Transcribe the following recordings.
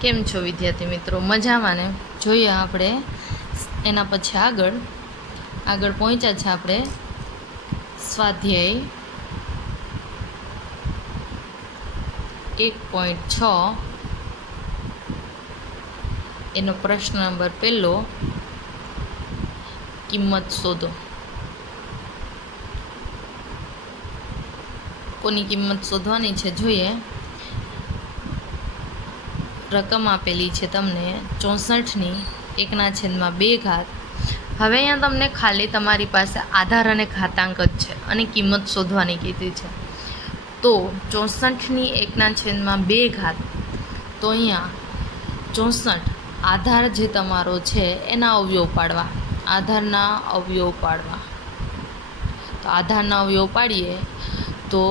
કેમ છો વિદ્યાર્થી મિત્રો? મજામાં ને? જોઈએ આપણે એના પછી આગળ પહોંચ્યા છે આપણે સ્વાધ્યાય 1.6 એનો પ્રશ્ન નંબર 1 કિંમત શોધો. કોની કિંમત શોધવાની છે જોઈએ. રકમ આપેલી છે તમને 64ની 1/2. હવે અહીંયા તમને ખાલી તમારી પાસે આધાર અને ઘાતાંક જ છે અને કિંમત શોધવાની કીધી છે. તો 64ની 1/2. તો અહીંયા 64 આધાર જે તમારો છે એના અવયવ પાડવા. આધારના અવયવ પાડવા. તો આધારના અવયવ પાડીએ તો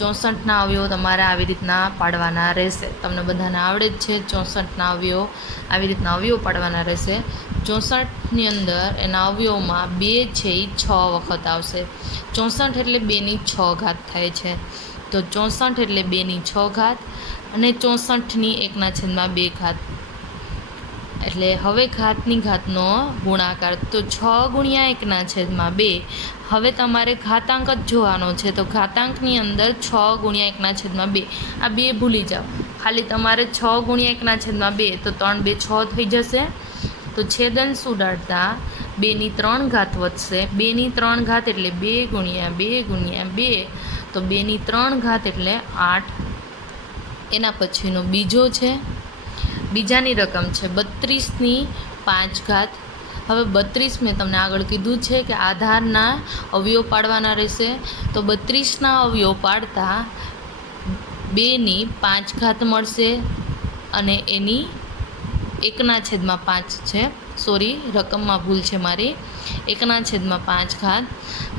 64ના અવયવ તમારે આવી રીતના પાડવાના રહેશે. તમને બધાને આવડે જ છે 64ના અવયવ આવી રીતના અવયવ પાડવાના રહેશે. 64ની અંદર એના અવયવમાં 2 છે એ 6 વખત આવશે. 64 એટલે 2/6 થાય છે. તો 64 એટલે 2/6 અને 64ની 1/2. એટલે હવે ઘાતની ઘાતનો ગુણાકાર. તો 6 × 1/2. હવે તમારે ઘાતાંક જ જોવાનો છે. તો ઘાતાંકની અંદર 6 × 1/2. આ 2 ભૂલી જાઓ. ખાલી તમારે 6 × 1/2. તો 3 2 6 થઈ જશે. તો છેદંશ ઉડાડતા 2/3 વધશે. 2/3 એટલે 2 × 2 × 2. તો 2/3 એટલે 8. એના પછીનો બીજો છે. બીજાની રકમ છે 32ની 5. હવે 32 મેં તમને આગળ કીધું છે કે આધારના અવયવ પાડવાના રહેશે. તો 32ના અવયવ પાડતા 2/5 મળશે અને એની 1/5 છે. સોરી, રકમમાં ભૂલ છે મારી. 1/5.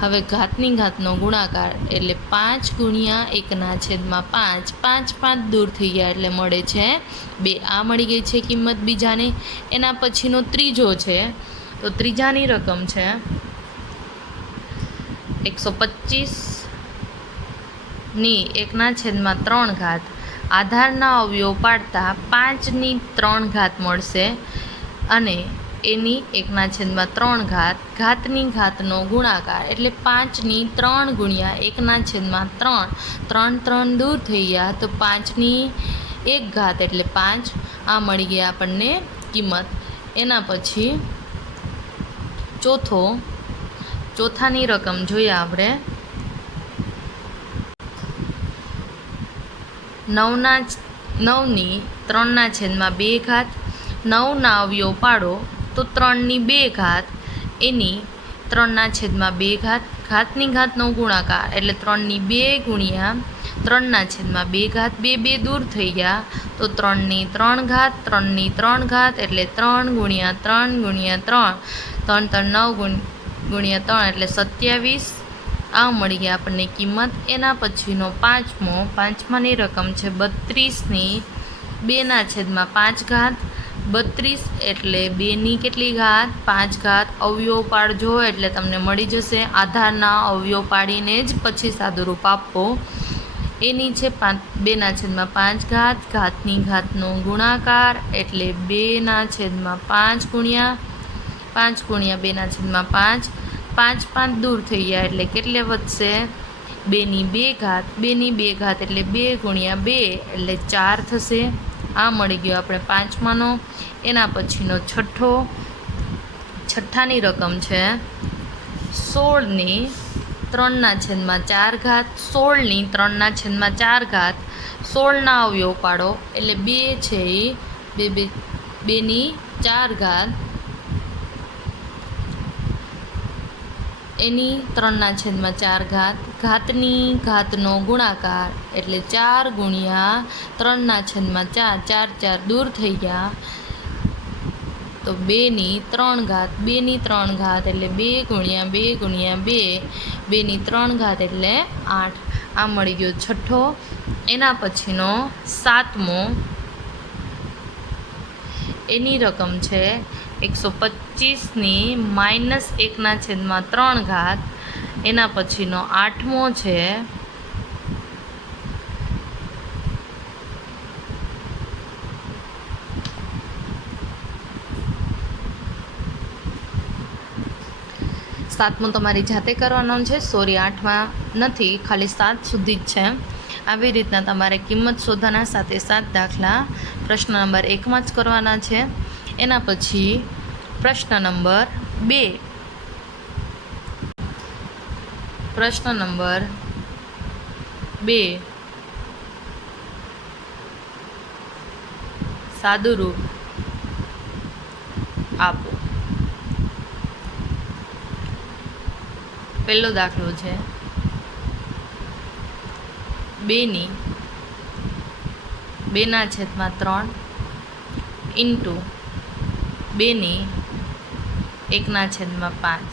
હવે ઘાતની ઘાતનો ગુણાકાર એટલે 5 × 1/5. 5 દૂર થઈ ગયા એટલે મળે છે 2. આ મળી ગઈ છે કિંમત બીજાની. એના પછીનો ત્રીજો છે. તો ત્રીજાની રકમ છે 125ની 1/3. આધારના અવયવ પાડતા 5/3 મળશે અને એની 1/3. ઘાતની ઘાતનો ગુણાકાર એટલે 5/3 × 1/3. 3 દૂર થઈ ગયા તો 5/1 એટલે 5. આ મળી ગયા આપણને કિંમત. એના પછી ચોથાની રકમ જોઈએ આપણે 9ની 3/2. 9ના અવયવ પાડો તો 3/2. એની 3/2. ઘાતની ઘાતનો ગુણાકાર એટલે 3/2 × 3/2. 2 દૂર થઈ ગયા તો 3/3. 3/3 એટલે 3 × 3 × 3. 3 9 × 3 એટલે 27. આ મળી ગયા આપણને કિંમત. એના પછીનો પાંચમાની રકમ છે 32ની 2/5. 32 એટલે 2ની કેટલી ઘાત? 5. અવયવ પાડજો એટલે તમને મળી જશે. આધારના અવયવ પાડીને જ પછી સાદુરૂપ આપો. એની છે 2/5. ઘાતની ઘાતનો ગુણાકાર એટલે 2/5 × 2/5. 5 દૂર થઈ ગયા એટલે કેટલે વધશે? 2/2. 2/2 એટલે 2 × 2 એટલે 4 થશે. આ મળી ગયો આપણે પાંચમાનો. એના પછીનો છઠ્ઠાની રકમ છે 16ની 3/4. 16ની 3/4. 16ના અવયવ પાડો એટલે 2 છે એ 2/4. એની 3/4. ઘાતની ઘાતનો ગુણાકાર એટલે 4 × 3/4. 4 દૂર થઈ ગયા તો 2/3. 2/3 એટલે 2 × 2 × 2. 2/3 એટલે 8. આ મળી ગયો છઠ્ઠો. એના પછીનો સાતમો. એની રકમ છે 125ની -1/3. એના પછીનો આઠમો છે 7મો તમારી જાતે કરવાનો છે, સોરી 8માં નથી, ખાલી 7 સુધી જ છે. આવી રીતના તમારે કિંમત શોધવાના સાથે 7 દાખલા પ્રશ્ન નંબર 1માં જ કરવાના છે. એના પછી પ્રશ્ન નંબર 2. પ્રશ્ન નંબર 2 સાદુરૂપ આપો. પહેલો દાખલો છે 2/3 ઇન્ટુ 2/1/5.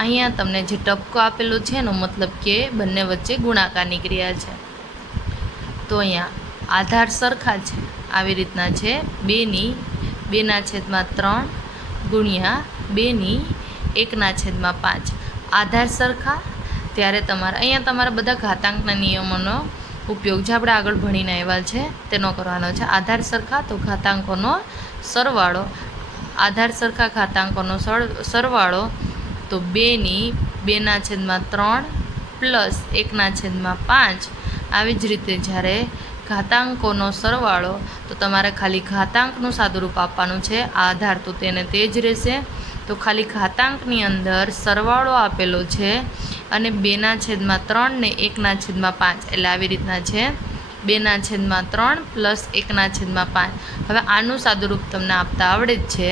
અહીંયા તમને જે ટપકો આપેલો છે એનો મતલબ કે બંને વચ્ચે ગુણાકારની ક્રિયા છે. તો અહીંયા આધાર સરખા છે, આવી રીતના છે 2/3 ગુણ્યા 2/1/5. આધાર સરખા ત્યારે અહીંયા તમારા બધા ઘાતાંકના નિયમોનો ઉપયોગ જે આપણે આગળ ભણીને આવ્યા છે તેનો કરવાનો છે. આધાર સરખા તો ઘાતાંકોનો સરવાળો, આધાર સરખા ઘાતાંકોનો સરવાળો તો 2/3 પ્લસ 1/5. આવી જ રીતે જ્યારે ઘાતાંકોનો સરવાળો તો તમારે ખાલી ઘાતાંકનું સાદુરૂપ આપવાનું છે. આધાર તો તેને તે જ રહેશે. તો ખાલી ઘાતાંકની અંદર સરવાળો આપેલો છે અને 2/3 ને 1/5 એટલે આવી રીતના છે 2/3 પ્લસ 1/5. હવે આનું સાદુરૂપ તમને આપતા આવડે જ છે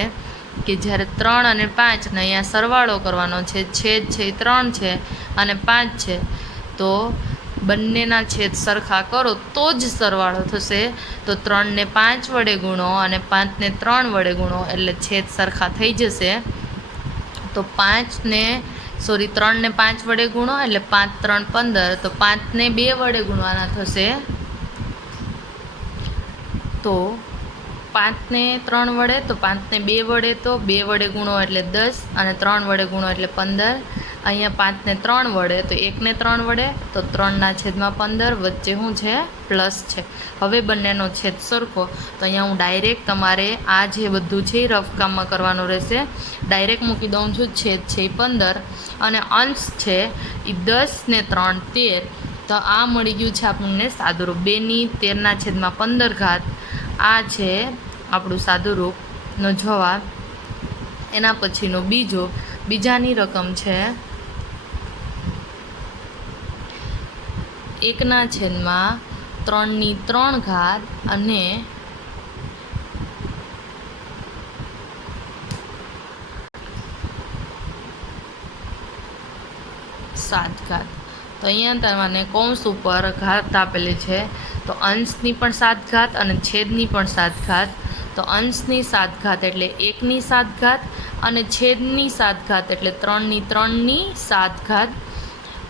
કે જ્યારે 3 અને 5 ને અહીંયા સરવાળો કરવાનો છે, છેદ છે એ 3 છે અને 5 છે, તો બંનેના છેદ સરખા કરો તો જ સરવાળો થશે. તો 3 ને 5 વડે ગુણો અને 5 ને 3 વડે ગુણો એટલે છેદ સરખા થઈ જશે. તો 3 ને 5 વડે ગુણો એટલે 5 3 15. તો 5 ને 2 વડે ગુણવાના થશે. તો 5 ને 3 વડે, તો 5 ને 2 વડે, તો 2 વડે ગુણો એટલે 10 અને 3 વડે ગુણો એટલે 15. અહીંયા 5 ને 3 વડે, તો 1 ને 3 વડે, તો 3/15 વચ્ચે શું છે પ્લસ છે. હવે બંનેનો છેદ સરખો. તો અહીંયા હું ડાયરેક્ટ તમારે આ જે બધું છે એ રફ કામમાં કરવાનું રહેશે. ડાયરેક્ટ મૂકી દઉં છું. છેદ છે એ 15 અને અંશ છે એ 10 ને 3 13. તો આ મળી ગયું છે આપણને સાદુરૂપ 2/13/15. આ છે આપણું સાદુરૂપનો જવાબ. એના પછીનો બીજાની રકમ છે 1/3/3 અને 7. તો અહીંયા તમને કૌંસ ઉપર ઘાત આપેલી છે. તો અંશની પણ 7 અને છેદની પણ 7. તો અંશની 7 એટલે 1/7 અને છેદની 7 એટલે 3/3/7.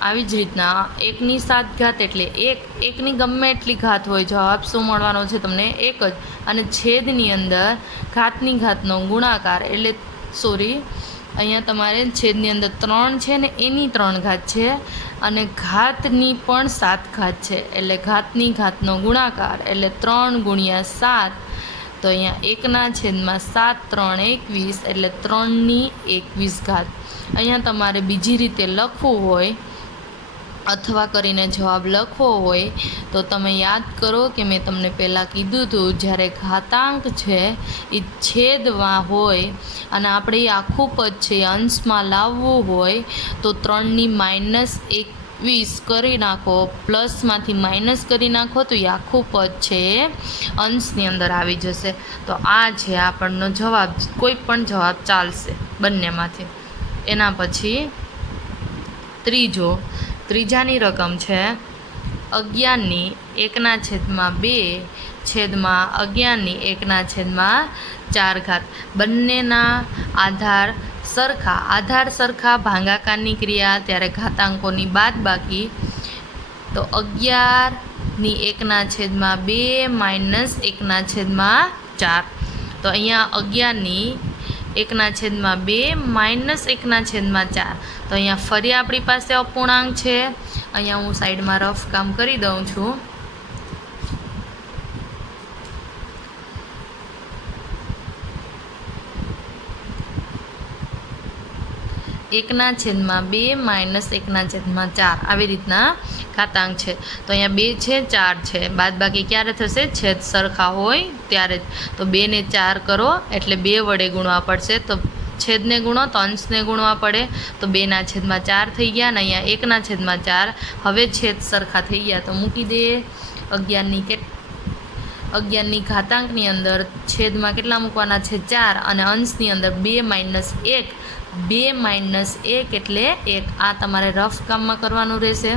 આવી જ રીતના 1/7 એટલે 1ની ગમે એટલી ઘાત હોય, જવાબ શું મળવાનો છે તમને 1 જ. અને છેદની અંદર ઘાતનો ગુણાકાર એટલે અહીંયા તમારે છેદની અંદર 3 છે ને એની 3 છે અને ઘાતની પણ 7 છે એટલે ઘાતનો ગુણાકાર એટલે 3 ગુણ્યા 7. તો અહીંયા 1/7 3 21 એટલે 3/21. અહીંયા તમારે બીજી રીતે લખવું હોય અથવા કરીને જવાબ લખવો હોય તો તમે યાદ કરો કે મેં તમને પહેલાં કીધું હતું, જ્યારે ઘાતાંક છે એ છેદમાં હોય અને આપણે એ આખું પદ છે એ અંશમાં લાવવું હોય તો 3/-21 કરી નાખો, પ્લસમાંથી માઇનસ કરી નાખો તો એ આખું પદ છે એ અંશની અંદર આવી જશે. તો આ છે આપણનો જવાબ. કોઈ પણ જવાબ ચાલશે બંનેમાંથી. એના પછી ત્રીજાની રકમ છે 11/2/11/1/4. બંનેના આધાર સરખા ભાગાકારની ક્રિયા ત્યારે ઘાતાંકોની બાદબાકી. તો 11/1/2 માઇનસ 1/4. તો અહીંયા 11/1/2 માઇનસ 1/4. તો અહીંયા ફરી આપણી પાસે અપૂર્ણાંક છે. અહીંયા હું સાઈડમાં રફ કામ કરી દઉં છું. 1 1/2 માઇનસ 1/4 આવી રીતના ઘાતાંક છે. તો અહીંયા 2 છે, 4 છે, બાદબાકી ક્યારે થશે? છેદ સરખા હોય ત્યારે જ. તો 2 ને 4 કરો એટલે 2 વડે ગુણવા પડશે. તો છેદને ગુણો તો અંશને ગુણવા પડે. તો 2/4 થઈ ગયા, અને અહીંયા 1/4. હવે છેદ સરખા થઈ ગયા તો મૂકી દઈએ. 11ની ઘાતાંકની અંદર છેદમાં કેટલા મૂકવાના છે? 4, અને અંશની અંદર 2 માઇનસ 1. 2 માઇનસ 1 એટલે 1. આ તમારે રફ કામમાં કરવાનું રહેશે.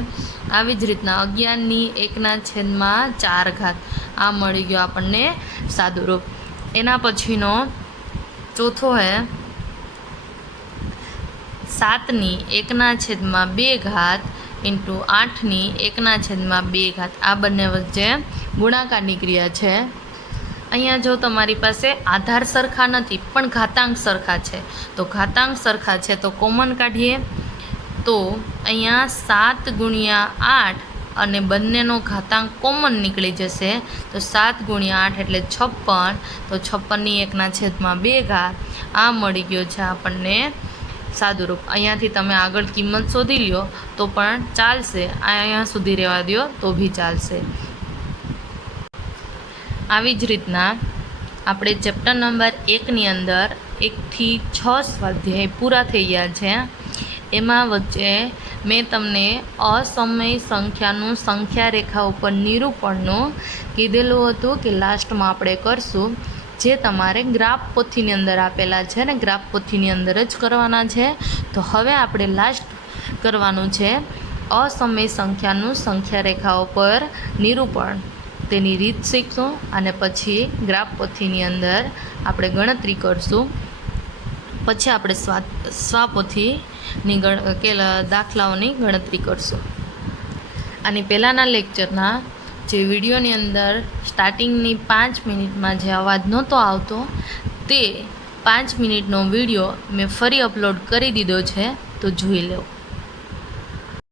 આવી જ રીતના 11ની 1/4. આ મળી ગયો આપણને સાદુરૂપ. એના પછીનો ચોથો હે 7ની 1/2 ઇન્ટુ 8ની 1/2. આ બંને વચ્ચે ગુણાકારની ક્રિયા છે. અહીંયા જો તમારી પાસે આધાર સરખા નથી પણ ઘાતાંક સરખા છે, તો ઘાતાંક સરખા છે તો કોમન કાઢીએ. તો અહીંયા 7 ગુણ્યા 8 અને બંનેનો ઘાતાંક કોમન નીકળી જશે. તો 7 ગુણ્યા 8 એટલે 56. તો 56ની 1/2. આ મળી ગયો છે આપણને સાદુરૂપ. અહીંયાથી તમે આગળ કિંમત શોધી લ્યો તો પણ ચાલશે, અહીંયા સુધી રહેવા દો તો બી ચાલશે. આવી જ રીતના આપણે ચેપ્ટર નંબર 1ની અંદર 1થી 6 સ્વાધ્યાય પૂરા થઈ ગયા છે. એમાં વચ્ચે મેં તમને અસમય સંખ્યાનું સંખ્યા રેખા ઉપર નિરૂપણનું કીધેલું હતું કે લાસ્ટમાં આપણે કરશું, જે તમારે ગ્રાફ પોથીની અંદર આપેલા છે ને ગ્રાફ પોથીની અંદર જ કરવાના છે. તો હવે આપણે લાસ્ટ કરવાનું છે અસમય સંખ્યાનું સંખ્યા રેખાઓ પર નિરૂપણ. તેની રીત શીખશું અને પછી ગ્રાફ પોથીની અંદર આપણે ગણતરી કરશું. પછી આપણે સ્વાપોથીની દાખલાઓની ગણતરી કરશું. અને પહેલાંના લેક્ચરના જે વિડીયોની અંદર સ્ટાર્ટિંગની 5 મિનિટમાં જે અવાજ નહોતો આવતો તે 5 મિનિટનો વિડીયો મેં ફરી અપલોડ કરી દીધો છે, તો જોઈ લો.